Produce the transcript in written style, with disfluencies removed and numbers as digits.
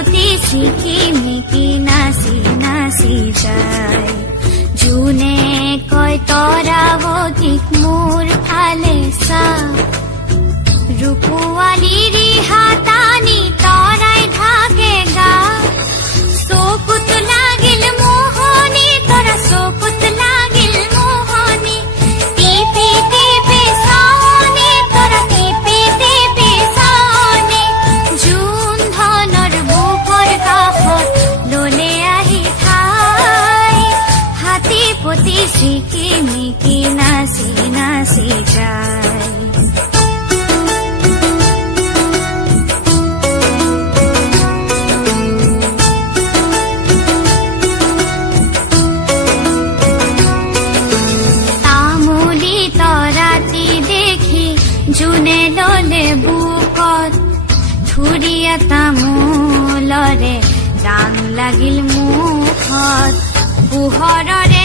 পতি ছিকিমিকি নাচি নাচি যায় জোনে কয় তৰাৱতীক মোৰ ফালে চা ৰূপোৱালী ৰিহা টানি তৰাই ঢাকে গা চকুত লাগিল মোহনী তৰা চকুত লাগিল মোহনী টিপি টিপি চাৱনী তৰা টিপি টিপি চাৱনী জোন ধনৰ বুকৰ কাষত ললে আহি ঠাই হাতী পতি ছিকিমিকি নাচি নাচি যায় জোনে ললে বুকত থুৰিয়া তামোলৰে ৰাং লাগিল মুখত পোহৰৰে